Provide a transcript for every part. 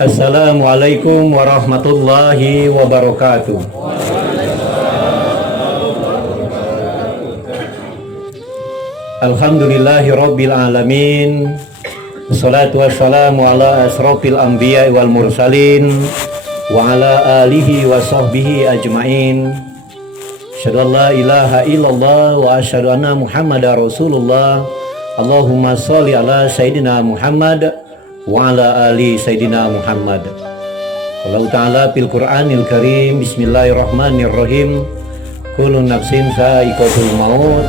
Assalamualaikum warahmatullahi wabarakatuh. Alhamdulillahi rabbil alamin. Wassalatu wassalamu ala asrofil anbiya wal mursalin wa ala alihi wa sahbihi ajmain. Asyhadu an la ilaha illallah wa asyhadu anna Muhammadar Rasulullah. Allahumma sholli ala sayyidina Muhammad wa ala ali sayyidina Muhammad. Allah ta'ala fil Qur'anil Karim. Bismillahirrahmanirrahim. Kullu nafsin sa'iqatul maut.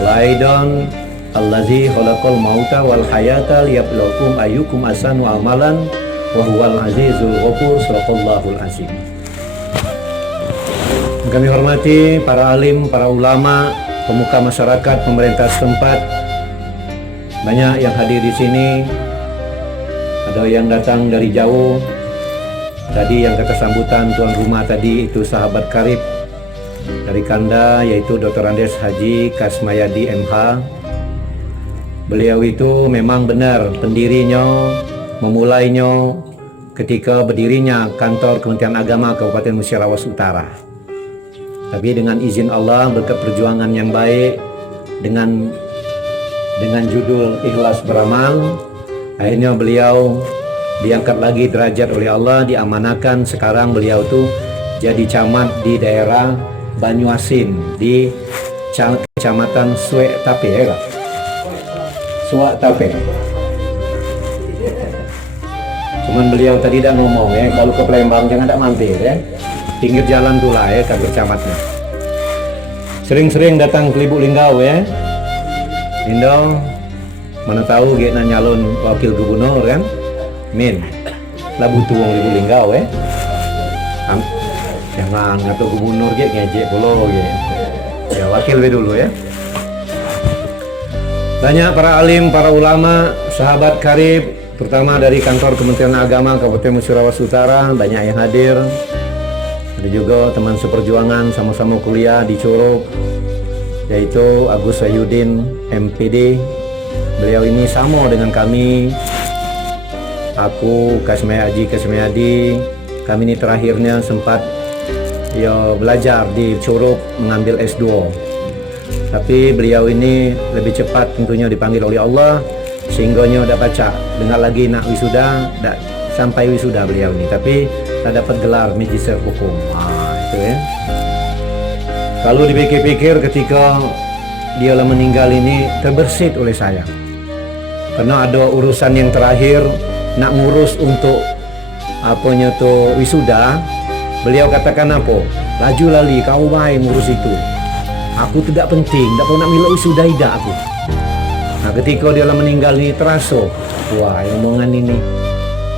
Wal aidan allazi khalaqal mauta wal hayata liyabluwakum ayyukum ahsanu amalan wa huwal azizul ghafur. Shadaqallahul azim. Kami hormati para alim, para ulama, pemuka masyarakat, pemerintah setempat. Banyak yang hadir di sini. Ada yang datang dari jauh. Tadi yang kata sambutan tuan rumah tadi itu sahabat karib dari Kanda, yaitu Dr. Andes Haji Kasmayadi MH. Beliau itu memang benar pendirinya, memulainya ketika berdirinya kantor Kementerian Agama Kabupaten Musyarawat Utara. Tapi dengan izin Allah, berkat perjuangan yang baik, dengan judul Ikhlas Beramal, akhirnya beliau diangkat lagi derajat oleh Allah, diamanakan. Sekarang beliau tuh jadi camat di daerah Banyuasin di kecamatan Suek Tape ya Kak? Suek Tape. Cuman beliau tadi dah ngomong ya, kalau ke Palembang jangan tak mampir ya. Pinggir jalan tuh lah ya kantor camatnya. Sering-sering datang ke Lubuk Linggau ya. Indo mana tahu dia nyalon wakil gubernur kan? Min, lah butuh wong Lubuk Linggau ya. Jangan ngatur gubernur dia ngejek polo ya. Ya wakil we dulu ya. Banyak para alim, para ulama, sahabat karib, terutama dari kantor Kementerian Agama Kabupaten Musyarawat Utara, banyak yang hadir. Ada juga teman seperjuangan sama-sama kuliah di Curug, yaitu Agus Sayudin MPD. Beliau ini sama dengan kami. Aku Kasmayadi. Kami ini terakhirnya sempat belajar di Curug mengambil S2. Tapi beliau ini lebih cepat tentunya dipanggil oleh Allah, sehingga udah baca. Dengar lagi nak wisuda, tak sampai wisuda beliau ini. Tapi tak dapat gelar magister hukum. Itu ya. Kalau dipikir-pikir ketika dia meninggal ini terbersit oleh saya. Karena ada urusan yang terakhir nak ngurus untuk apanya tuh wisuda. Beliau katakan apa? Laju lali kau baik ngurus itu. Aku tidak penting, tidak pernah milik wisuda ida aku. Nah ketika dia meninggal ini terasa, wah omongan ini.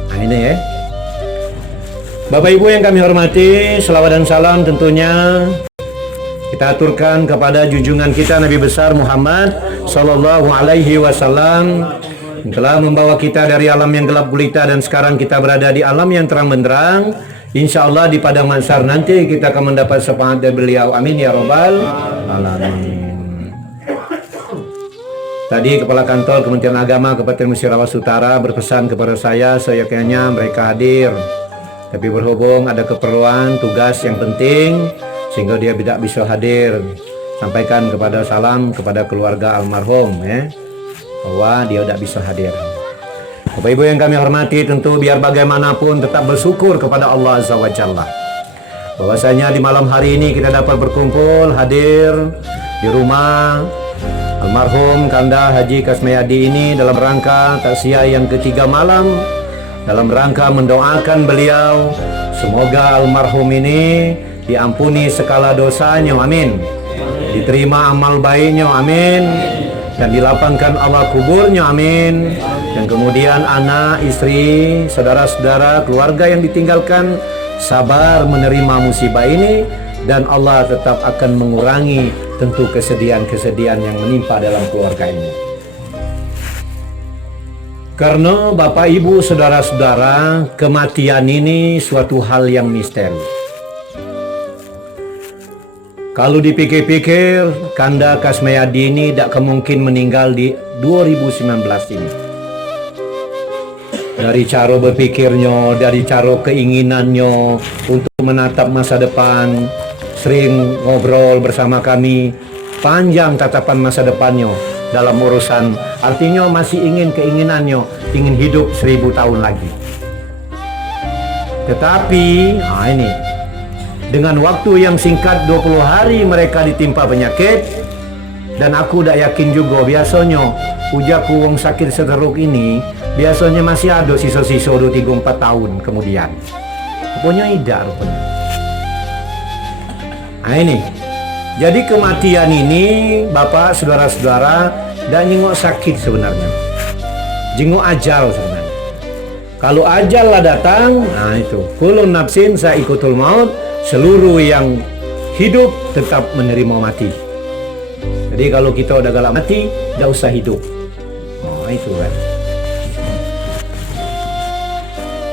Nah ini ya. Bapak Ibu yang kami hormati, selawat dan salam tentunya kita aturkan kepada junjungan kita Nabi besar Muhammad Sallallahu Alaihi Wasallam yang telah membawa kita dari alam yang gelap gulita dan sekarang kita berada di alam yang terang benderang. Insya Allah di padang mahsyar nanti kita akan mendapat syafaat dari beliau. Amin ya robbal alamin. Tadi Kepala Kantor Kementerian Agama Kabupaten Musyarawat Utara berpesan kepada saya seyogyanya mereka hadir. Tapi berhubung ada keperluan tugas yang penting sehingga dia tidak bisa hadir. Sampaikan kepada salam kepada keluarga almarhum ya, bahwa dia tidak bisa hadir. Bapak Ibu yang kami hormati, tentu biar bagaimanapun tetap bersyukur kepada Allah Azza wa Jalla. Bahwasanya di malam hari ini kita dapat berkumpul hadir di rumah almarhum Kanda Haji Kasmayadi ini dalam rangka taksiah yang ketiga malam, dalam rangka mendoakan beliau semoga almarhum ini diampuni segala dosanya, amin. Diterima amal baiknya, amin. Dan dilapangkan Allah kuburnya, amin. Dan kemudian anak, istri, saudara-saudara, keluarga yang ditinggalkan sabar menerima musibah ini, dan Allah tetap akan mengurangi tentu kesedihan-kesedihan yang menimpa dalam keluarga ini. Karena Bapak Ibu saudara-saudara, kematian ini suatu hal yang misteri. Kalau dipikir-pikir, Kanda Kasmayadi ini tidak kemungkin meninggal di 2019 ini. dari cara berpikirnya, dari cara keinginannya untuk menatap masa depan, sering ngobrol bersama kami, panjang tatapan masa depannya dalam urusan, artinya masih ingin keinginannya, ingin hidup 1000 tahun lagi. Tetapi, ini, dengan waktu yang singkat 20 hari mereka ditimpa penyakit, dan aku tak yakin juga biasanya ujaku wong sakit stroke ini biasanya masih ada sisa-sisa 2, 3, 4 tahun kemudian. Rupanya tidak rupanya. Ini. Jadi kematian ini Bapak, saudara-saudara, dan jenguk sakit sebenarnya. Jenguk ajal sebenarnya. Kalau ajal lah datang, itu. Kulun nafsin sa'iqatul maut, seluruh yang hidup tetap menerima mati. Jadi kalau kita udah galak mati, tidak usah hidup. Itu kan.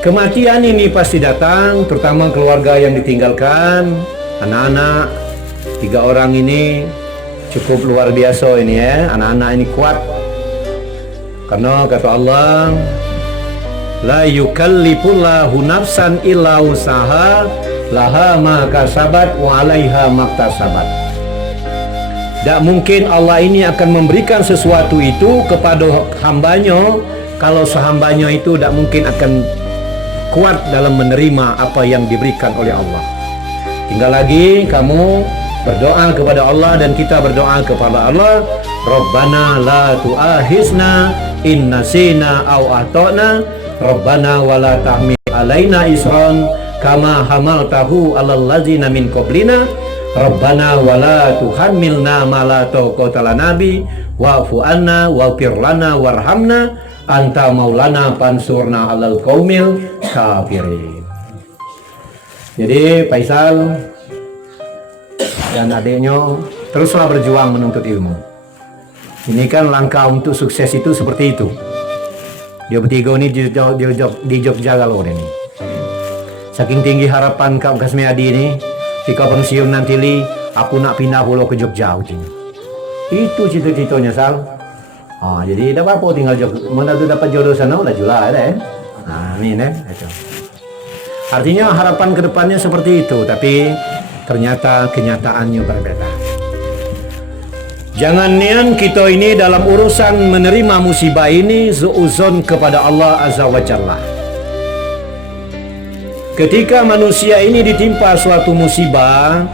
Kematian ini pasti datang, terutama keluarga yang ditinggalkan, anak-anak. 3 orang ini cukup luar biasa ini ya. Anak-anak ini kuat. Karena kata Allah, la yukallifullahu nafsan illa usaha laha ma kasabat wa 'alaiha maktasabat. Tak mungkin Allah ini akan memberikan sesuatu itu kepada hambanya kalau sehambanya itu tak mungkin akan kuat dalam menerima apa yang diberikan oleh Allah. Tinggal lagi kamu berdoa kepada Allah dan kita berdoa kepada Allah, Rabbana la tu'ahizna in nasina aw ata'na, Rabbana wa la tahmil alaina isran kama hamaltahu 'alal ladzina min qablina, Rabbana wa la tuhammilna ma la taqata lana bi wa'fu anna waghfir lana warhamna anta maulana pansurna 'alal qaumil kafirin. Jadi Faisal dan adiknya teruslah berjuang menuntut ilmu. Ini kan langkah untuk sukses itu seperti itu. Dia bertiga ini di Jogja kalau ini. Saking tinggi harapan Kak Kasmi Adi ini, ketika pensiun nanti aku nak pindah pulau ke Jogja. Itu cita-citanya Sal. Jadi tidak apa-apa tinggal Jogja. Mana tu dapat jodoh sana udah jual ada ya. Amin ya. Artinya harapan kedepannya seperti itu, tapi ternyata kenyataannya berbeda. Jangan nian kita ini dalam urusan menerima musibah ini suuzon kepada Allah Azza wa Jalla. Ketika manusia ini ditimpa suatu musibah,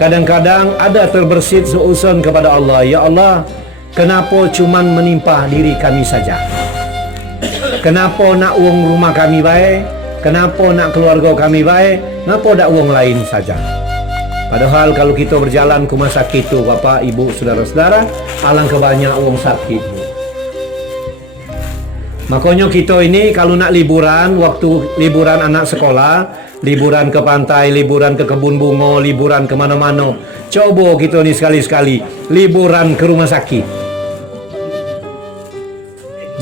kadang-kadang ada terbersit suuzon kepada Allah, ya Allah, kenapa cuman menimpa diri kami saja? Kenapa nak uang rumah kami baik? Kenapa nak keluarga kami baik? Kenapa tak uang lain saja? Padahal kalau kita berjalan ke rumah sakit itu, Bapak, Ibu, Saudara-saudara, alangkah banyak uang sakit. Makanya kita ini kalau nak liburan, waktu liburan anak sekolah, liburan ke pantai, liburan ke kebun bunga, liburan ke mana-mana, coba kita ini sekali-sekali liburan ke rumah sakit.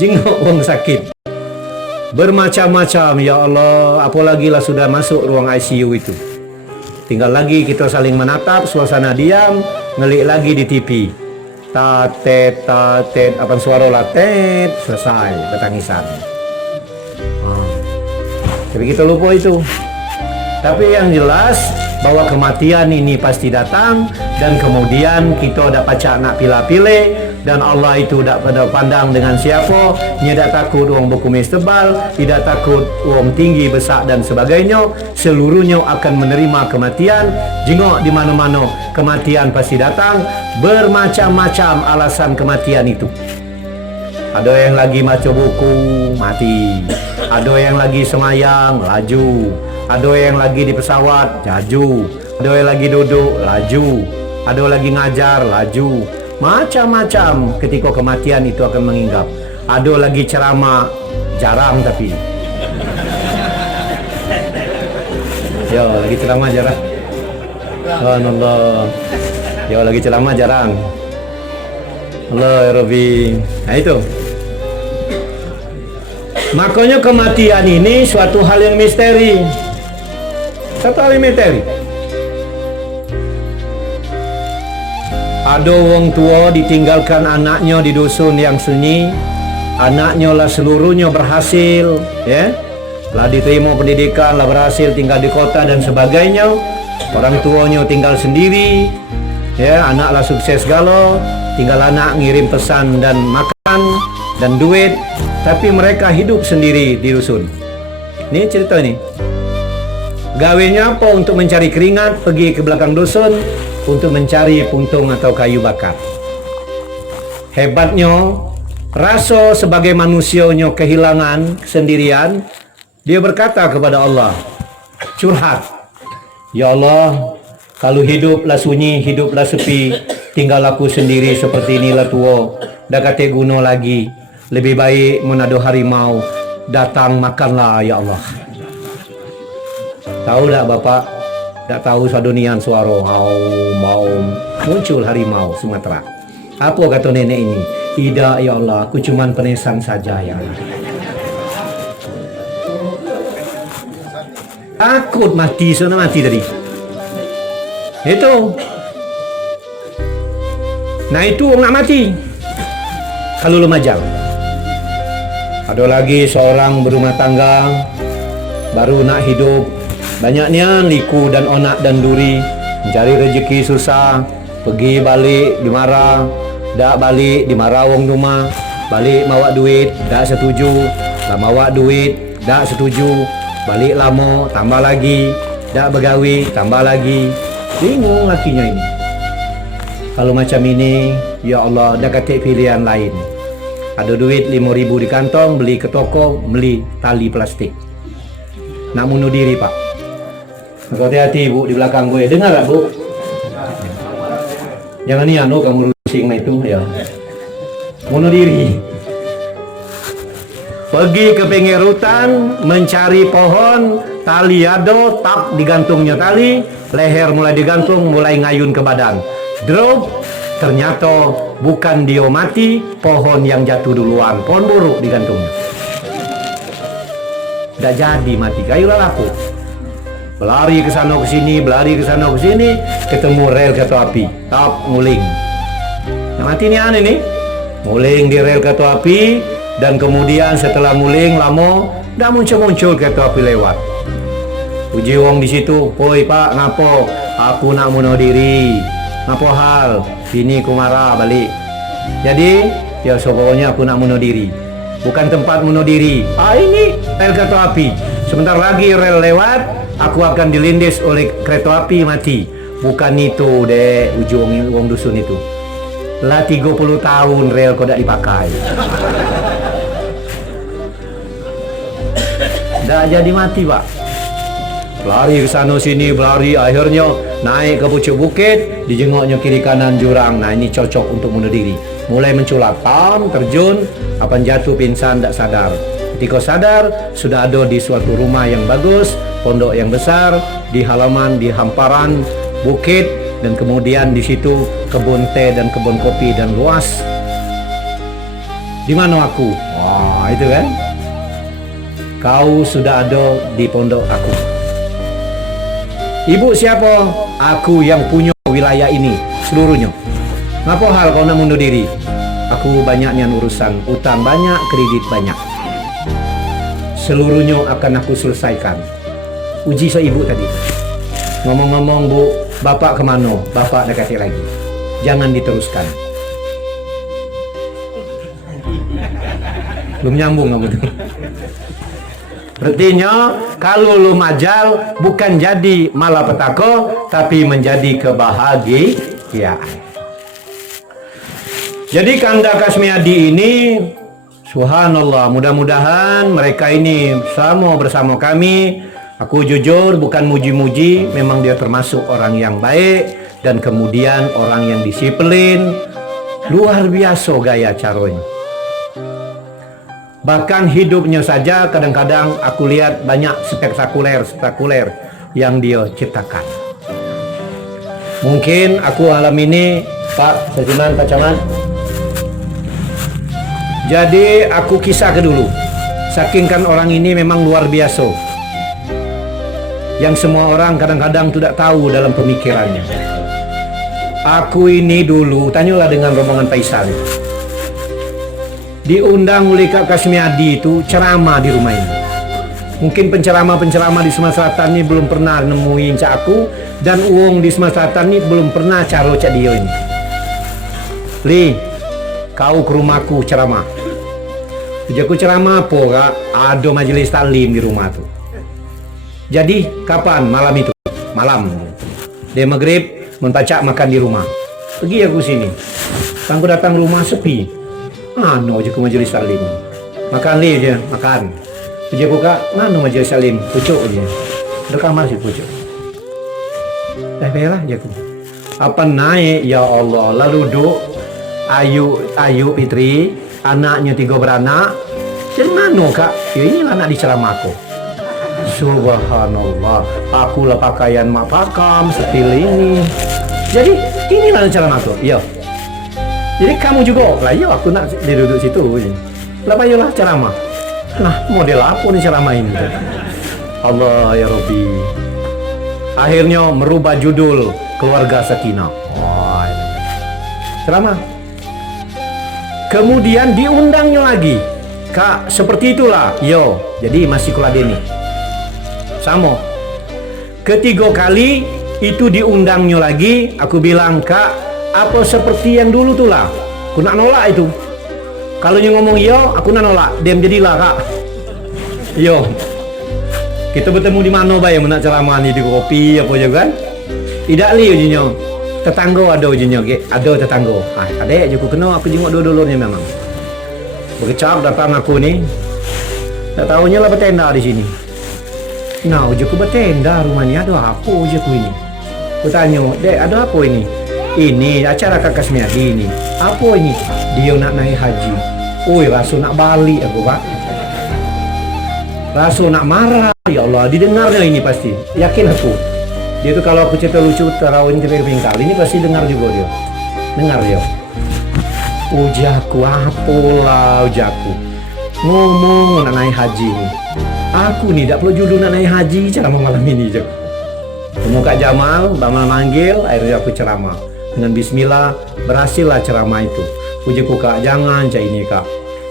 Jenguk uang sakit. Bermacam-macam, ya Allah, apalagi lah sudah masuk ruang ICU itu. Tinggal lagi kita saling menatap, suasana diam, ngelik lagi di TV. Tatet, apa suara latet, selesai bertangisan. Tapi kita lupa itu. Tapi yang jelas bahwa kematian ini pasti datang, dan kemudian kita dapat cak nak pilih-pilih, dan Allah itu tak pada pandang dengan siapa. Dia tak takut orang berkumis tebal, tidak takut orang tinggi besar dan sebagainya. Seluruhnya akan menerima kematian. Jengok di mana-mana kematian pasti datang. Bermacam-macam alasan kematian itu. Ada yang lagi baca buku, mati. Ada yang lagi semayang, laju. Ada yang lagi di pesawat, jaju. Ada yang lagi duduk, laju. Ada lagi ngajar, laju. Macam-macam ketika kematian itu akan menginggap. Ada lagi ceramah, jarang tapi. Yo, lagi ceramah jarang. Allah. Yo, lagi ceramah jarang. Allah ya Rabbi. Nah itu. Makanya kematian ini suatu hal yang misteri. Satu hal yang misteri. Ada orang tua ditinggalkan anaknya di dusun yang sunyi, anaknya lah seluruhnya berhasil, ya, lah diterima pendidikan, lah berhasil tinggal di kota dan sebagainya. Orang tuanya tinggal sendiri, ya, anak lah sukses galau, tinggal anak ngirim pesan dan makan dan duit, tapi mereka hidup sendiri di dusun. Ini cerita ini. Gawenya apa? Untuk mencari keringat, pergi ke belakang dusun untuk mencari puntung atau kayu bakar. Hebatnya, rasa sebagai manusianya kehilangan, kesendirian, dia berkata kepada Allah, curhat, ya Allah, kalau hiduplah sunyi, hiduplah sepi, tinggal aku sendiri seperti inilah tua, dah kata guna lagi, lebih baik menado harimau, datang makanlah ya Allah. Tahu tak Bapak? Tak tahu sadunian suara mau muncul harimau Sumatera. Apa kata nenek ini? Tidak ya Allah, aku cuman penesan saja ya Allah. Takut mati, sudah mati tadi. Itu. Nah itu orang nak mati. Kalau lumajang. Ada lagi seorang berumah tangga, baru nak hidup. Banyaknya liku dan onak dan duri, mencari rezeki susah, pergi balik dimarah, dak balik dimarah wong rumah, balik bawa duit, dak setuju, lah bawa duit, dak setuju, balik lama, tambah lagi, dak begawi, tambah lagi. Bingung lakinya ini. Kalau macam ini, ya Allah, dah kata pilihan lain. Ada duit 5.000 di kantong, beli ke toko, beli tali plastik. Nak bunuh diri, Pak. Hati-hati Bu di belakang gue. Dengar tak Bu? Jangan ni anu kamu rusing itu ya. Bunuh diri. Pergi ke pinggir hutan mencari pohon, tali ada, tak digantungnya tali, leher mulai digantung, mulai ngayun ke badan. Drop, ternyata bukan dia mati, pohon yang jatuh duluan, pohon buruk digantungnya. Dah jadi mati, kayulah aku. Berlari ke sana ke sini, berlari ke sana ke sini, ketemu rel kereta api, tap nguling. Nah, mati ni aneh nih, nguling di rel kereta api, dan kemudian setelah nguling lama, dah muncul kereta api lewat. Uji wong di situ, "Oi Pak, ngapo? Aku nak bunuh diri." "Ngapo hal?" "Sini ku marah balik." Jadi, ya pokoknya aku nak bunuh diri. Bukan tempat bunuh diri. Ini rel kereta api. Sebentar lagi rel lewat, aku akan dilindas oleh kereta api mati. Bukan itu deh ujung wong dusun itu. Lah 30 tahun rel kau tak dipakai. Dah jadi mati Pak. Lari ke sana sini, berlari, akhirnya naik ke pucuk bukit, dijengoknya kiri kanan jurang. Nah ini cocok untuk bunuh diri. Mulai menculat, terjun, apan jatuh pingsan tak sadar. Ketika sadar, sudah ada di suatu rumah yang bagus, pondok yang besar, di halaman, di hamparan bukit, dan kemudian di situ kebun teh dan kebun kopi dan luas. Di mana aku? Wah, itu kan? Kau sudah ada di pondok aku. Ibu siapa? Aku yang punya wilayah ini seluruhnya. Ngapa hal kau nak bunuh diri? Aku banyak nian urusan, utang banyak, kredit banyak. Seluruhnya akan aku selesaikan. Uji so ibu tadi. Ngomong-ngomong Bu, Bapak kemana? Bapak dah kata lagi. Jangan diteruskan. Belum nyambung kamu tuh. Artinya kalau lu majal bukan jadi malapetaka tapi menjadi kebahagiaan. Jadi Kanda Kasmiadi ini subhanallah, mudah-mudahan mereka ini bersama kami. Aku jujur bukan muji-muji, memang dia termasuk orang yang baik dan kemudian orang yang disiplin. Luar biasa gaya caranya. Bahkan hidupnya saja kadang-kadang aku lihat banyak spektakuler yang dia ciptakan. Mungkin aku alam ini, Pak Sesiman, Pak Camat. Jadi aku kisah ke dulu. Sakingkan orang ini memang luar biasa. Yang semua orang kadang-kadang tidak tahu dalam pemikirannya. Aku ini dulu, tanyalah dengan rombongan Faisal. diundang oleh Kak Kasmiadi itu ceramah di rumah ini. Mungkin penceramah-penceramah di Sumatera Selatan ini belum pernah nemuin cak aku, dan uang di Sumatera Selatan ini belum pernah caro cak dia ini. Li, kau ke rumahku ceramah. Aku ceramah apa kak? Ada majelis taklim di rumah tuh. Jadi kapan? Malam itu. Malam. Dia maghrib mentacak makan di rumah. Pergi aku sini. Tangku datang rumah sepi. Ano aja ke majelis taklim. Makan li aja, makan. Pergi aku kak, mana majelis taklim? Pucuk aja. Ada kamar sih pucuk. Baiklah aja aku. Apa naik ya Allah, lalu duduk Ayu Fitri, anaknya 3 beranak. Jadi mana kak? Ya inilah anak diceramahku. Subhanallah, akulah pakaian mak pakam setil ini. Jadi inilah ceramahku. Ya. Jadi kamu juga lah, ya aku nak duduk situ. Lah ayolah ceramah. Nah, model apa nih ceramah ini? Allah ya Rabbi. Akhirnya merubah judul Keluarga Sakinah. Oh, ceramah. Kemudian diundangnya lagi. Kak, seperti itulah. Yo, jadi masih kuladeni. Sama. Ketiga kali itu diundangnya lagi, aku bilang, Kak, apa seperti yang dulu tuh lah. Aku nak nolak itu. Kalau dia ngomong yo, aku nak nolak. Diam jadilah, Kak. Yo. Kita bertemu di mana bayang nak ceramah ni di kopi apa je kan? Tidak li ujinya. Tetangga ada ujinya, ada tetangga. Adek je aku kena, aku jenguk dulu-dulunya memang. Berkecap datang aku ni. Tak tahunya lah bertenda di sini. Nah, uji aku bertenda rumah ni, ada apa uji aku ini? Aku tanya, dek ada apa ini? Ini acara Kak Kasmiadi ini. Apa ini? Dia nak naik haji. Oi, rasa nak balik aku pak. Rasa nak marah. Ya Allah, didengarnya ini pasti. Yakin aku. Dia tu kalau aku cerita lucu terawin ke pingkal, ini pasti dengar juga dia. Dengar dia. Ujaku apalah ujaku. Ngomong nak naik haji ni. Aku ni tak perlu judul nak naik haji ceramah malam ini je. Temu Kak Jamal, Bamal manggil, akhirnya aku ceramah. Dengan bismillah, berhasillah ceramah itu. Ujiku Kak, jangan cak ini Kak.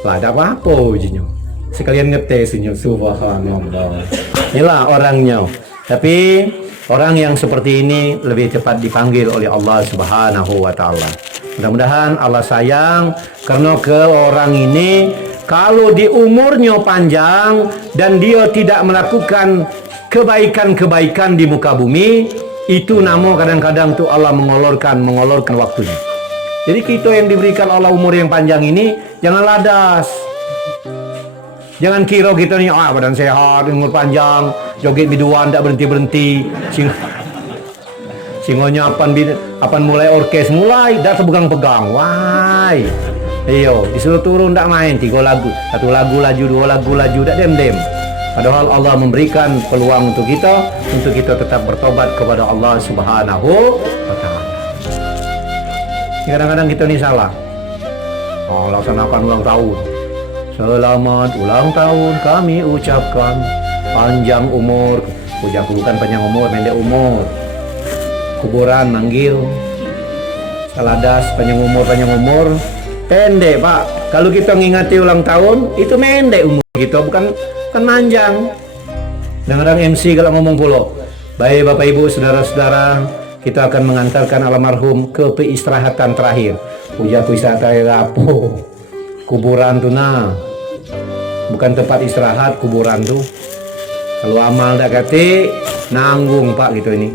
Lah ada apa-apa ujinya. Sekalian ngetes ini, subhanallah. Inilah orangnya. Tapi orang yang seperti ini lebih cepat dipanggil oleh Allah Subhanahu wa taala. Mudah-mudahan Allah sayang karena ke orang ini kalau di umurnya panjang dan dia tidak melakukan kebaikan-kebaikan di muka bumi, itu nama kadang-kadang tuh Allah mengolorkan waktunya. Jadi kita yang diberikan Allah umur yang panjang ini jangan ladas. Jangan kira kita ni badan sehat, umur panjang, joget biduan tak berhenti-berhenti. Singonya apan mulai orkes mulai dah terpegang-pegang. Wah. Iyo, disuruh turun tak main 3 lagu. 1 lagu laju, 2 lagu laju, tak dem-dem. Padahal Allah memberikan peluang untuk kita tetap bertobat kepada Allah Subhanahu wa taala. Kadang-kadang kita ni salah. Laksanakan ulang tahun. Selamat ulang tahun kami ucapkan, panjang umur. Pujaku bukan panjang umur, pendek umur. Kuburan manggil. Saladas panjang umur. Pendek pak. Kalau kita ngingati ulang tahun, itu pendek umur kita, bukan panjang. Kadang-kadang MC kalau ngomong pulau. Baik Bapak Ibu, saudara-saudara, kita akan mengantarkan almarhum ke peristirahatan terakhir. Pujaku istirahat terakhir apa? Kuburan tu nah, bukan tempat istirahat kuburan tu. Kalau amal dak kate nanggung pak gitu ini.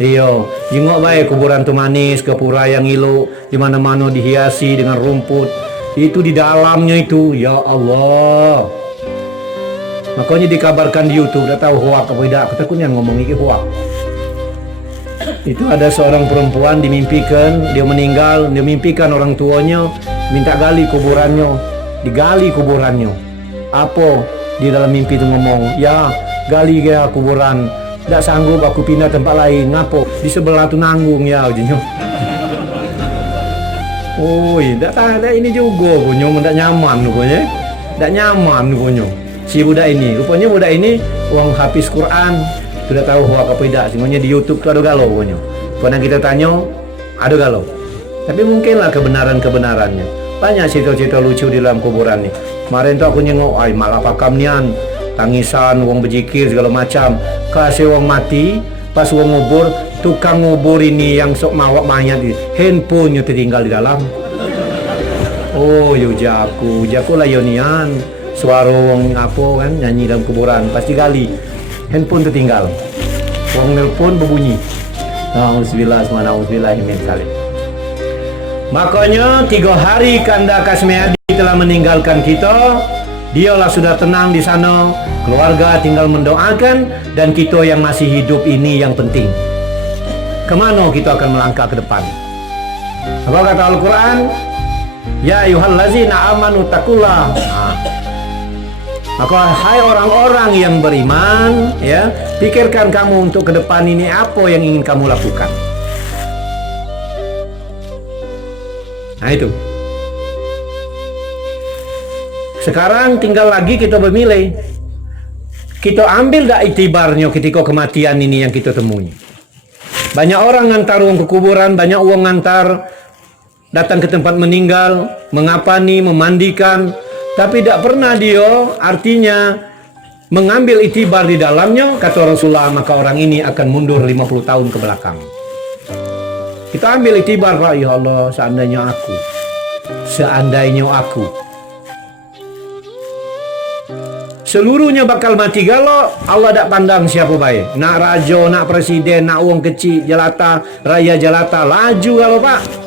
Iyo, jengok baik kuburan tu manis, ke pura yang elok, di mana-mana dihiasi dengan rumput. Itu di dalamnya itu, ya Allah. Makanya dikabarkan di YouTube, dah tahu hoak apa tidak? Aku takutnya ngomong ini hoak. Itu ada seorang perempuan dimimpikan, dia meninggal, dia mimpikan orang tuanya minta gali kuburannya, digali kuburannya. Apa di dalam mimpi itu ngomong, ya gali ya kuburan, tidak sanggup aku pindah tempat lain. Ngapo di sebelah tu nanggung ya ujinya. Oh, tidak ada ini juga punya, tidak nyaman rupanya, tidak nyaman rupanya. Si budak ini, rupanya budak ini uang hafiz Quran, sudah tahu hoak apa tidak. Semuanya di YouTube tu ada galau punya. Pernah kita tanya, ada galau. Tapi mungkinlah kebenarannya. Banyak cerita-cerita lucu di dalam kuburan nih. Kemarin tuh aku nyengok, ay malah pakam nian, tangisan, wong berzikir segala macam. Kasih wong mati, pas wong ngubur, tukang ngubur ini yang sok mawak mayat ini, handphonenya tertinggal di dalam. Oh, yo jaku lah yonian. Suara wong apa kan nyanyi dalam kuburan pasti gali. Handphone tertinggal. Wong nelpon berbunyi. Nauzubillah min dzalik. Makanya 3 hari Kanda Kasmiadi telah meninggalkan kita. Dialah sudah tenang di sana. Keluarga tinggal mendoakan dan kita yang masih hidup ini yang penting. Kemana kita akan melangkah ke depan? Apa kata Al-Quran? Ya ayyuhallazina amanu taqullah. Maka hai orang-orang yang beriman, ya, pikirkan kamu untuk ke depan ini apa yang ingin kamu lakukan. Nah itu. Sekarang tinggal lagi kita memilih. Kita ambil dak itibarnya ketika kematian ini yang kita temui. Banyak orang ngantar uang ke kuburan, banyak uang ngantar datang ke tempat meninggal, mengapani, memandikan, tapi tidak pernah dia artinya mengambil itibar di dalamnya. Kata Rasulullah, maka orang ini akan mundur 50 tahun ke belakang. Kita ambil itibar, Pak, ya Allah, seandainya aku seluruhnya bakal mati galau, Allah tak pandang siapa baik. Nak raja, nak presiden, nak uang kecil, jelata, raya jelata, laju galau, Pak.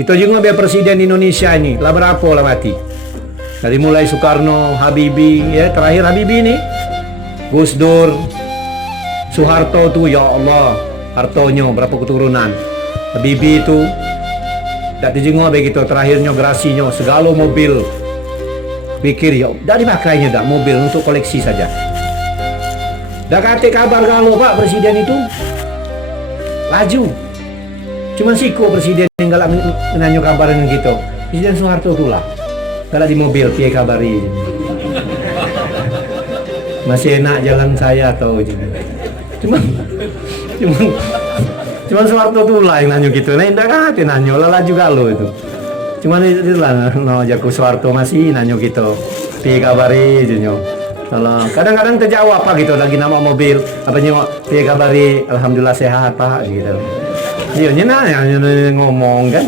Kita juga biar presiden Indonesia ini, lah berapa lah mati. Dari mulai Soekarno, Habibie, ya terakhir Habibie ini, Gus Dur, Soeharto tuh, ya Allah, hartonya berapa keturunan. Habibie itu, tak dijenguk begitu, terakhirnya gerasinya, segala mobil. Pikir ya, dah dipakainya dah mobil untuk koleksi saja. Dah kata kabar kalau Pak presiden itu laju. Cuma siku presiden yang galak menanyo kabar dengan gitu. Presiden Soeharto pula galak di mobil piye kabari. Masih enak jalan saya atau cuman Soeharto pula yang nanyo gitu. Nah, indah kate nanyo lah laju galo itu. Cuman itu lah, no jago Soeharto masih nanyo gitu, piye kabari jenyo. Kalau kadang-kadang terjawab Pak gitu, lagi nama mobil, apa nyo, piye kabari, alhamdulillah sehat Pak gitu. Iya nyenang ngomong kan.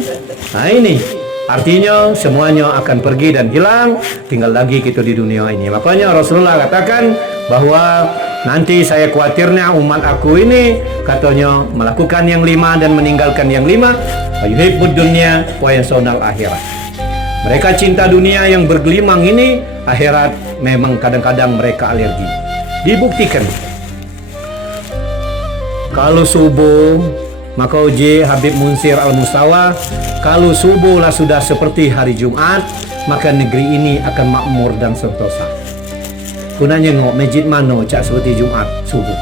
Nah ini artinya semuanya akan pergi dan hilang, tinggal lagi kita di dunia ini. Makanya Rasulullah katakan bahwa nanti saya khawatirnya umat aku ini katanya melakukan yang 5 dan meninggalkan yang 5. Yuhibbud dunya wa yansawna akhirat. Mereka cinta dunia yang bergelimang ini, akhirat memang kadang-kadang mereka alergi. Dibuktikan. Kalau subuh, maka uji Habib Munsir Al-Mustawa, kalau subuh lah sudah seperti hari Jumat, maka negeri ini akan makmur dan sentosa. Kunanya ngok masjid mana cak seperti Jumat subuh.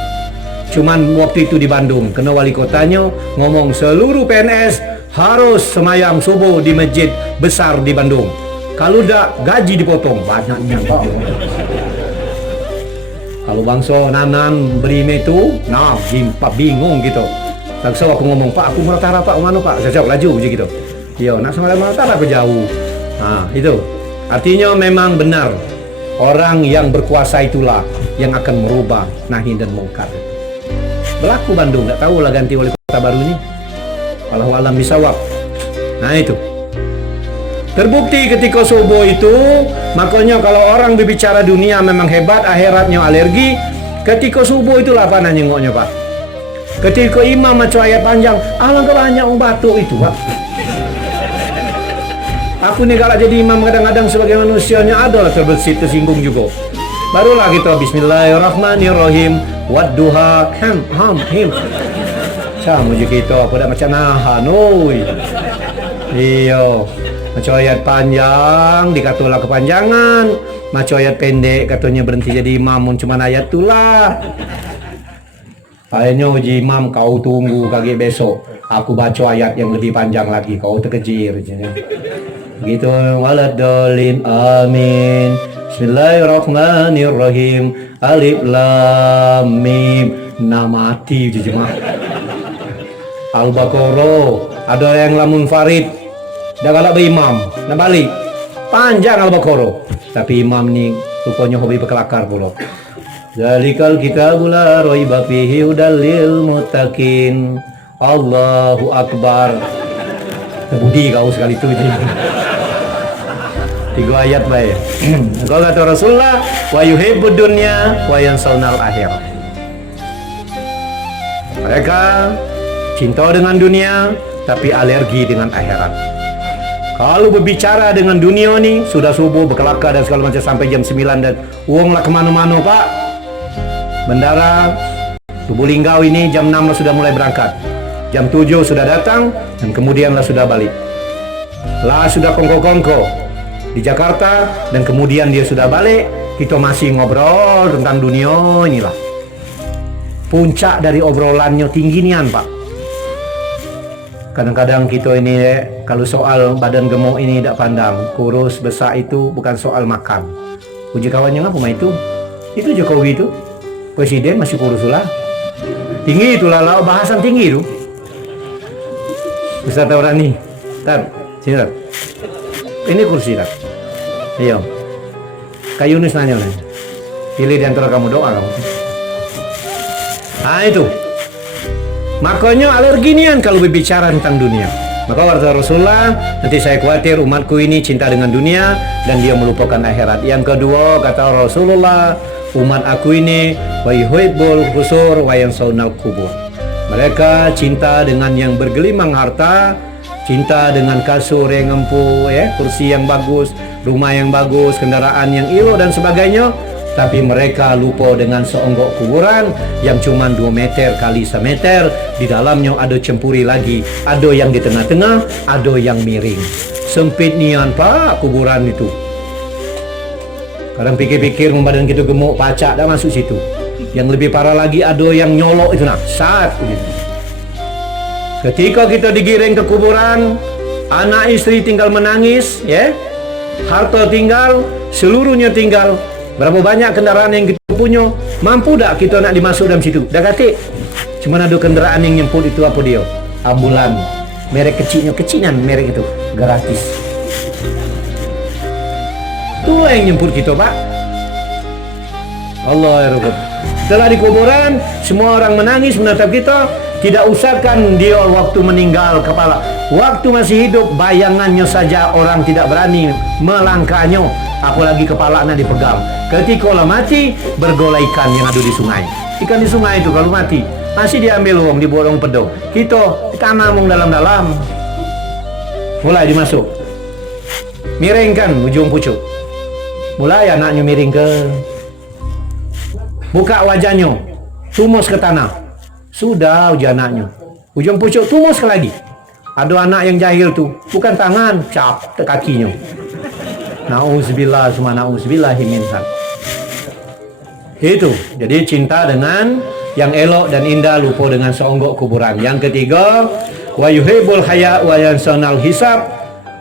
Cuman waktu itu di Bandung, kena wali kotanya ngomong seluruh PNS harus semayang subuh di masjid besar di Bandung. Kalau tidak gaji dipotong banyaknya Pak. Kalau bangsa nanan beri itu, nah Pak bingung gitu. Takso aku ngomong Pak, aku Muratara Pak, mana Pak? Saya jawab laju gitu. Iya, nak sama Muratara aku jauh. Nah itu artinya memang benar. Orang yang berkuasa itulah yang akan merubah nahi dan mungkar. Berlaku Bandung, nggak tahu lah ganti wali kota baru ini. Wallahu alam bisawab. Nah itu terbukti ketika subuh itu. Makanya kalau orang berbicara dunia memang hebat, akhiratnya alergi. Ketika subuh itulah apa nanyengoknya Pak. Ketika imam maca ayat panjang, alangkah banyak batuk itu Pak. Aku nih kalau jadi imam kadang-kadang sebagai manusianya adalah terbesit tersinggung juga. Barulah kita bismillahirrahmanirrahim. Wadduha him. Sama juga kita apa dah macam nahan oi. Iya. Macam ayat panjang dikatalah kepanjangan. Macam ayat pendek katanya berhenti jadi imam cuma ayat itulah. Akhirnya uji imam kau tunggu kaki besok. Aku baca ayat yang lebih panjang lagi. Kau terkejir. Gitu waladolin amin. Bismillahirrahmanirrahim. Alif lam mim. Namati jemaah. Al-Baqarah ada yang lamun farid dah galak berimam, nak balik. Panjang Al-Baqarah. Tapi imam ni rupanya hobi berkelakar pula. Zalikal kitabul la raiba fihi hudal lil muttaqin. Allahu Akbar. Terbudi kau sekali tu. 3 ayat baik. Kalau kata Rasulullah, wa yuhibbud dunya wa yansawnal akhirah. Mereka cinta dengan dunia tapi alergi dengan akhirat. Kalau berbicara dengan dunia ni sudah subuh berkelakar dan segala macam sampai jam 9 dan uanglah kemana-mana pak. Bendara Tubuh Linggau ini jam 6 lah sudah mulai berangkat, jam 7 sudah datang dan kemudian lah sudah balik. Lah sudah kongko-kongko di Jakarta dan kemudian dia sudah balik. Kita masih ngobrol tentang dunia inilah. Puncak dari obrolannya tinggi nian pak. Kadang-kadang kita ini kalau soal badan gemuk ini tak pandang, kurus besar itu bukan soal makan. Puji kawannya apa mah itu? Itu Jokowi itu presiden masih kurus lah. Tinggi itulah lah, bahasan tinggi itu. Ustaz orang ni, tar, sini tar. Ini kursi tar. Ayo. Kak Yunus nanya lah. Pilih di antara kamu, doa kamu. Ah itu. Makanya alergi nian kalau berbicara tentang dunia. Maka kata Rasulullah, nanti saya khawatir umatku ini cinta dengan dunia dan dia melupakan akhirat. Yang kedua kata Rasulullah, umat aku ini wa yuhibbul qusur wa yansawnal qubur. Mereka cinta dengan yang bergelimang harta, cinta dengan kasur yang empuk, kursi yang bagus, rumah yang bagus, kendaraan yang elok dan sebagainya. Tapi mereka lupa dengan seonggok kuburan yang cuma 2 meter kali 1 meter. Di dalamnya ada cempuri lagi. Ada yang di tengah-tengah, ada yang miring. Sempit nian pak kuburan itu. Kadang pikir-pikir badan kita gemuk, pacak dah masuk situ. Yang lebih parah lagi ada yang nyolok itu nak. Saat gitu. Ketika kita digiring ke kuburan, anak istri tinggal menangis, harta tinggal, seluruhnya tinggal. Berapa banyak kendaraan yang kita punya, mampu tak kita nak dimasuk dalam situ? Dah katik. Cuma ada kendaraan yang nyemput itu apa dia? Ambulan. Merek kecilan merek itu. Gratis. Itulah yang nyemput kita pak. Allah ya Rabb. Setelah di kuburan, semua orang menangis menatap kita. Tidak usahkan dia waktu meninggal kepala. Waktu masih hidup, bayangannya saja orang tidak berani melangkahnya. Apalagi kepala nak dipegang. Ketika lah mati, bergolak ikan yang ada di sungai. Ikan di sungai itu kalau mati, masih diambil uang, diborong pedang. Kita tanam dalam-dalam. Mulai dimasuk. Miringkan ujung pucuk. Mulai anaknya miring ke. Buka wajahnya. Tumus ke tanah. Sudah uji anaknya. Ujung pucuk tumus ke lagi. Ada anak yang jahil tu, bukan tangan, cap ke kakinya. Na'udzubillah summa na'udzubillahi min dzalik. Itu. Jadi cinta dengan yang elok dan indah, lupa dengan seonggok kuburan. Yang ketiga, wa yuhibbul haya wa yansawnal hisab.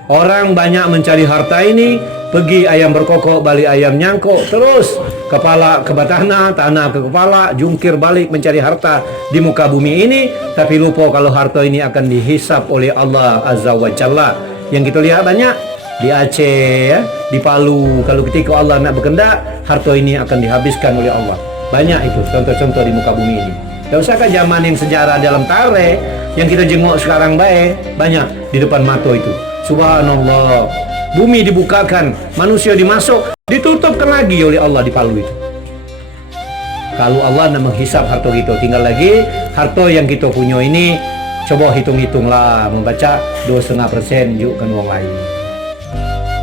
Orang banyak mencari harta ini, pergi ayam berkokok, balik ayam nyangkuk, terus kepala ke tanah, tanah ke kepala, jungkir balik mencari harta di muka bumi ini, tapi lupa kalau harta ini akan dihisap oleh Allah Azza wa Jalla. Yang kita lihat banyak di Aceh, di Palu, kalau ketika Allah nak berkendak, harta ini akan dihabiskan oleh Allah. Banyak itu contoh-contoh di muka bumi ini. Tak usahkah zaman yang sejarah dalam tarikh yang kita jenguk sekarang baik, banyak di depan mata itu. Subhanallah, bumi dibukakan, manusia dimasuk, ditutupkan lagi oleh Allah di Palu itu. Kalau Allah nak menghisap harta kita, tinggal lagi harta yang kita punya ini, coba hitung-hitunglah, membaca 2,5% junjukkan orang lain.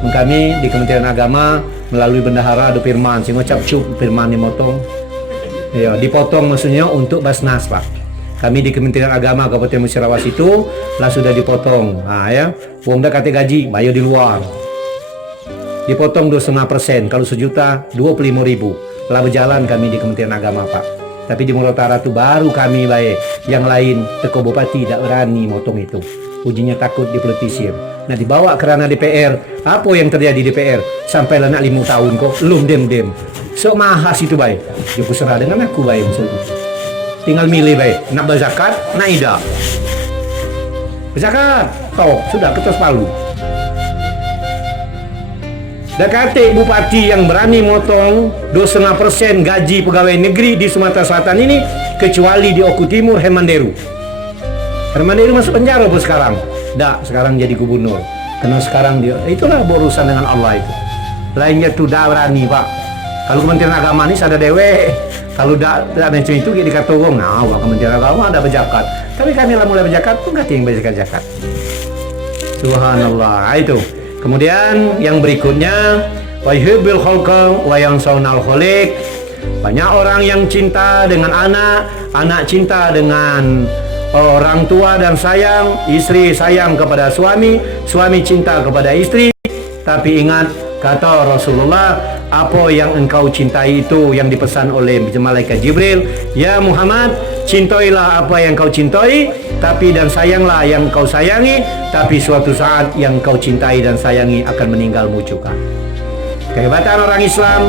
Kami di Kementerian Agama melalui bendahara ada firman, sehingga cap-cup firman dimotong. Ya, dipotong maksudnya untuk Basnas pak. Kami di Kementerian Agama Kabupaten Musirawas itu lah sudah dipotong. Uang dah kata gaji, bayar di luar. Dipotong 2,5%. Kalau sejuta 25.000. Lah berjalan kami di Kementerian Agama pak. Tapi di Murotara tu baru kami baik. Yang lain teko bupati tak berani motong itu. Ujinya takut dipolitisir. Nah dibawa ke ranah DPR. Apa yang terjadi di DPR? Sampailah nak 5 tahun kok belum dem-dem. So mahas itu baik. Dia serah dengan aku baik maksudnya. Tinggal milih baik. Nak berzakat, nak ida. Berzakat. Tahu sudah ketos Palu. Dah kata bupati yang berani motong 2,5% gaji pegawai negeri di Sumatera Selatan ini, kecuali di Oku Timur, Hermanderu. Hermanderu masuk penjara pun sekarang. Dah, sekarang jadi gubernur. Karena sekarang dia, itulah berurusan dengan Allah itu. Lainnya tu dah berani pak. Kalau Kementerian Agama ni ada dewe. Kalau dah macam itu kita dikata orang, nah, Kementerian Agama ada berzakat. Tapi kami lah mulai berzakat pun kata yang berzakat. Subhanallah. Itu. Kemudian yang berikutnya, wa yuhibbul khalqa wa yansawnal khaliq. Banyak orang yang cinta dengan anak, anak cinta dengan orang tua dan sayang, istri sayang kepada suami, suami cinta kepada istri. Tapi ingat kata Rasulullah, apa yang engkau cintai itu yang dipesan oleh malaikat Jibril, ya Muhammad, cintailah apa yang kau cintai, tapi dan sayanglah yang kau sayangi, tapi suatu saat yang kau cintai dan sayangi akan meninggalmu juga. Kehebatan orang Islam,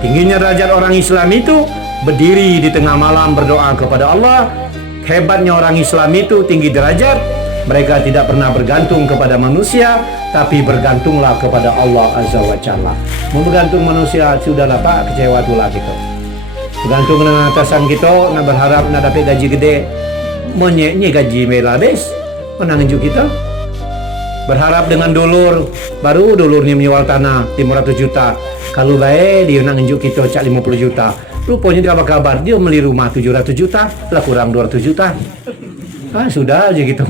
tingginya derajat orang Islam itu berdiri di tengah malam berdoa kepada Allah. Hebatnya orang Islam itu tinggi derajat, mereka tidak pernah bergantung kepada manusia, tapi bergantunglah kepada Allah Azza wa Jalla. Mau bergantung manusia sudahlah pak, kecewa tulah kita. Bergantung dengan atasan kita, nak berharap nak dapat gaji gede, menye gaji merah habis, mana ngejuk kita. Berharap dengan dulur, baru dulur ni menjual tanah 500 juta. Kalau baik dia nak ngejuk kita cak 50 juta. Rupanya dia apa kabar, dia beli rumah 700 juta, lah kurang 200 juta. Ah sudah aja gitu.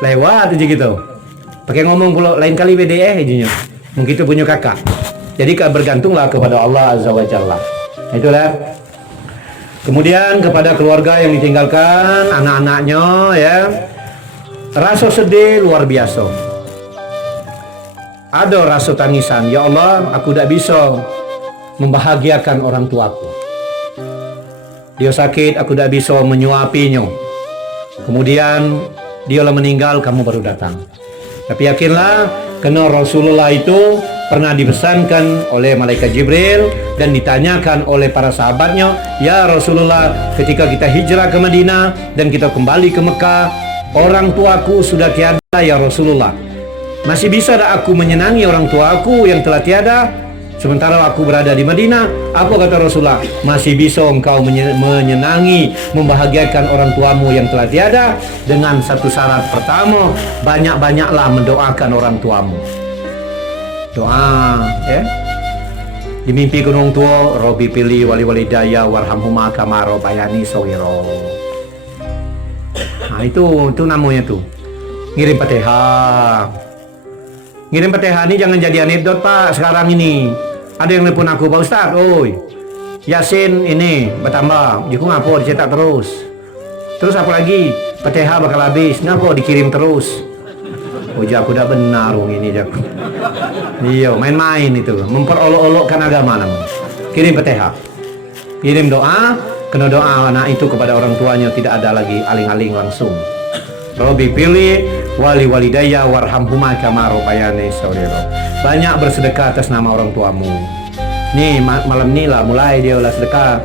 Lewat aja gitu. Pakai ngomong pula lain kali BDE aja. Mungkin itu punya kakak. Jadi bergantunglah kepada Allah Azza wa Jalla. Itulah. Kemudian kepada keluarga yang ditinggalkan, anak-anaknya ya. Rasa sedih luar biasa. Ada rasa tangisan, ya Allah, aku tidak bisa membahagiakan orang tuaku. Dia sakit, aku tidak bisa menyuapinya. Kemudian dialah meninggal, kamu baru datang. Tapi yakinlah, karena Rasulullah itu pernah dipesankan oleh malaikat Jibril dan ditanyakan oleh para sahabatnya, ya Rasulullah, ketika kita hijrah ke Madinah dan kita kembali ke Mekah, orang tuaku sudah tiada ya Rasulullah. Masih bisa tak aku menyenangi orang tuaku yang telah tiada sementara aku berada di Madinah? Apa kata Rasulullah? Masih bisa engkau menyenangi, membahagiakan orang tuamu yang telah tiada dengan satu syarat. Pertama, banyak-banyaklah mendoakan orang tuamu. Doa ya. Di mimpi gunung tua, Robi pilih wali-wali daya warhamhuma kama rabbayani shaghira. Nah itu namanya tuh. Ngirim Fatihah. Ngirim Fatihah ini jangan jadi anekdot pak. Sekarang ini ada yang nelfon aku, Pak Ustaz, oi Yasin ini bertambah, jiku ngapa dicetak terus apa lagi, Fatihah bakal habis, ngapa dikirim terus. Oh aku dah benar ini jaku. Iya main-main itu, memperolok-olokkan agama namanya. Kirim Fatihah, kirim doa, kena doa anak itu kepada orang tuanya, tidak ada lagi aling-aling langsung. Robi pilih wali walidaya warhamhuma kama rabbayani shaghira. Banyak bersedekah atas nama orang tuamu. Nih malam ni lah mulai dia lah sedekah.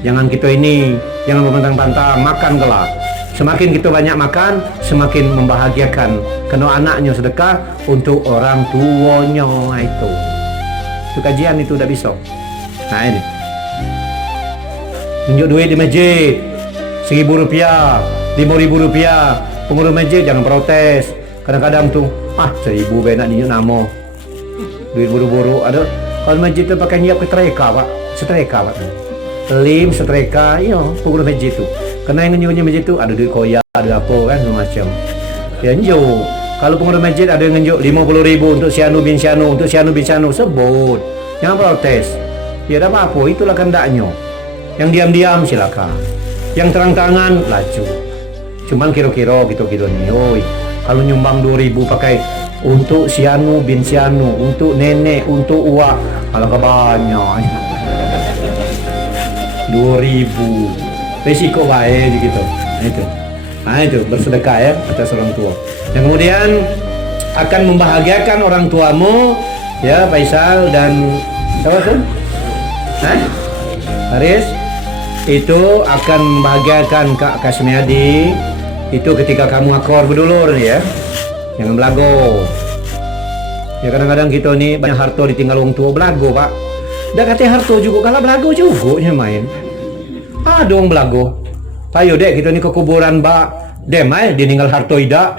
Jangan kita ini, jangan berpantang-pantang, makan kelak. Semakin kita banyak makan, semakin membahagiakan. Kena anaknya sedekah untuk orang tuanya itu. Itu kajian itu udah bisa. Nah ini. Tunjuk duit di masjid Rp1.000, Rp5.000. Pengurus masjid jangan protes. Kadang-kadang tuh, 1.000 benak ninyo namo. Duit buru-buru ada. Kalau masjid tu pakai nyiap ke setrika pak. Setrika pak. Lim setrika, iya pengurus masjid tu. Karena yang ngejualnya masjid tu ada duit koyak, ada apa kan semacam. Ya njo. Kalau pengurus masjid ada yang ngejuk 50.000 untuk sianu bin sianu, untuk sianu bin sianu, sebut. Jangan protes. Ya ada apa-apa, itulah kehendaknya. Yang diam-diam silakan. Yang terang-terangan laju. Cuman kira-kira gitu-gitu nih, oi. Kalau nyumbang 2.000 pakai untuk sianu bin sianu, untuk nenek, untuk uak, kalau kebanyak 2.000 resiko baik gitu. Nah itu bersedekah ya atas orang tua. Dan kemudian akan membahagiakan orang tuamu ya Faisal dan siapa tuh? Haris. Itu akan membahagiakan Kak Kasmiadi. Itu ketika kamu akor berdulur ya. Jangan belago. Ya kadang-kadang kita nih banyak harta ditinggal orang tua belago pak. Dah kata harta juga kalau belago juga nya main. Ada orang belago. Payo dek kita nih ke kuburan pak. Demai dia ninggal harta ida.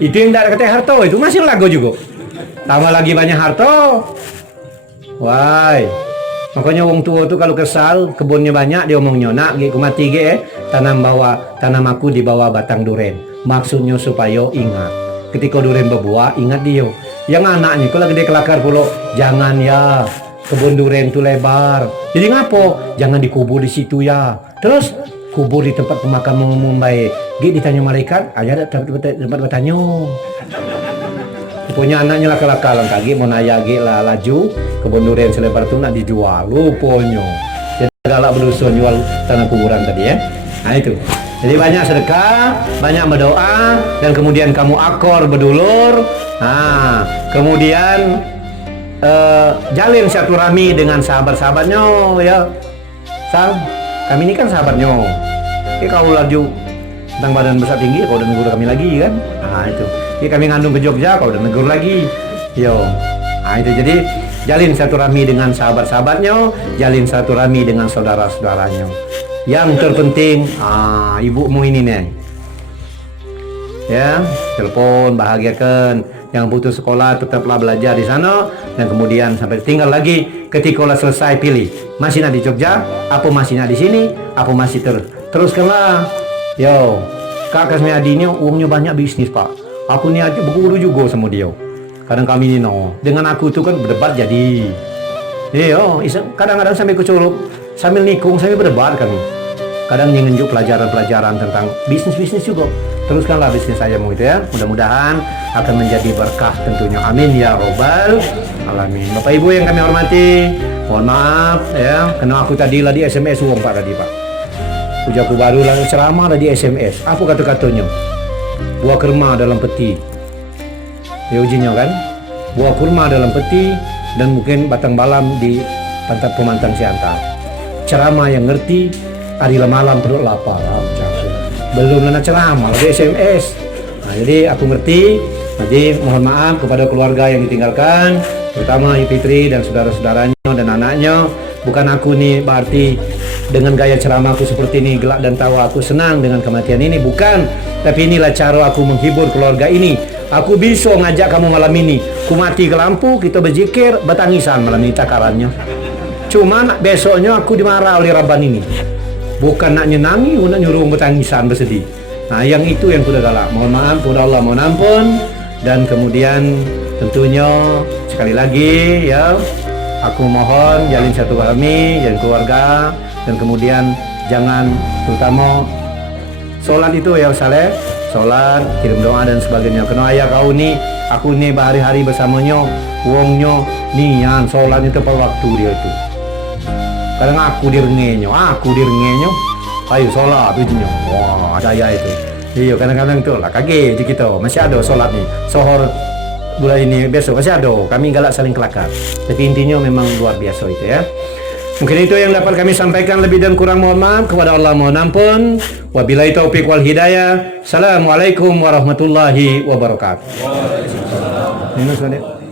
Itu yang tak kata harta itu masih belago juga. Tambah lagi banyak harta. Wah. Makanya orang tua tu kalau kesal, kebunnya banyak, dia omongnya, nak, aku mati tanam aku di bawah batang duren. Maksudnya supaya ingat, ketika duren berbuah, ingat dia. Yang anaknya, kalau gede kelakar pula, jangan ya, kebun duren tu lebar. Jadi ngapo? Jangan dikubur di situ ya. Terus, kubur di tempat pemakaman Mumbai. Ditanya malaikat, aja ada tempat bertanya. Punya anaknya laka-laka lang kagi mau naya lah laju kebun durian selebar itu nak dijual luponyo jadi galak berdusun jual tanah kuburan tadi ya. Nah itu jadi banyak sedekah, banyak berdoa, dan kemudian kamu akor berdulur. Nah kemudian jalin silaturahmi dengan sahabat-sahabatnya ya. Kami ini kan sahabatnya. Kau laju tentang badan besar tinggi, kau udah negur kami lagi kan. Nah itu kami ngandung ke Jogja, kau udah negur lagi. Yo. Nah itu jadi jalin silaturahmi dengan sahabat-sahabatnya, jalin silaturahmi dengan saudara-saudaranya. Yang terpenting ibumu ini nih. Ya, telepon, bahagiakan. Yang putus sekolah tetaplah belajar di sana, dan kemudian sampai tinggal lagi ketika udah selesai pilih masih nak di Jogja, apa masih nak di sini, apa masih teruskanlah. Yo, Kak Kasmi Adinya uangnya banyak bisnis pak. Aku ni aja berguru juga sama dia. Kadang kami ni dengan aku tu kan berdebat jadi. Yo, kadang-kadang sambil kecurup, sambil nikung, sambil berdebat kami. Kadang nyenjuk pelajaran-pelajaran tentang bisnis-bisnis juga. Teruskanlah bisnis saya mau itu ya. Mudah-mudahan akan menjadi berkah tentunya. Amin ya robbal alamin. Bapak Ibu yang kami hormati, mohon maaf ya, karena aku tadi lah di SMS uang pak tadi pak. Ujaku baru lalu ceramah lah di SMS. Apa kata-katanya? Buah kurma dalam peti. Ya ujinya kan? Buah kurma dalam peti dan mungkin batang balam di pantat pemantang Siantar. Ceramah yang ngerti, adilah malam perut lapar. Belum lana ceramah di SMS. Nah, jadi aku ngerti. Jadi mohon maaf kepada keluarga yang ditinggalkan, terutama Ibu Fitri dan saudara-saudaranya dan anaknya. Bukan aku nih berarti dengan gaya ceramahku seperti ini gelak dan tawa aku senang dengan kematian ini, bukan. Tapi inilah cara aku menghibur keluarga ini. Aku bisa ngajak kamu malam ini. Ku mati ke lampu, kita berzikir, bertangisan malam ini takarannya. Cuman besoknya aku dimarah oleh Rabban ini. Bukan nak nyenangi, nak nyuruh bertangisan, bersedih. Nah yang itu yang kuda galak. Mohon maaf, kuda Allah mohon ampun. Dan kemudian tentunya sekali lagi ya, aku mohon jalin satu kami, jalin keluarga. Dan kemudian jangan, terutama sholat itu ya Saleh, sholat, kirim doa dan sebagainya. Kena ayah kau ni, aku ni berhari-hari bersamanya, uangnya nian sholatnya tepat waktu dia itu. Kadang aku direngenyo, ayo sholat tujuhnya. Wah saya itu. Iya kadang-kadang tu lah kaget kita masih ada sholat ni, sohor bulan ini besok masih ada. Kami galak saling kelakar. Tapi intinya memang luar biasa itu ya. Mungkin itu yang dapat kami sampaikan, lebih dan kurang mohon maaf, kepada Allah mohon ampun. Wabillahi taufiq wal hidayah. Assalamualaikum warahmatullahi wabarakatuh. Waalaikumsalam.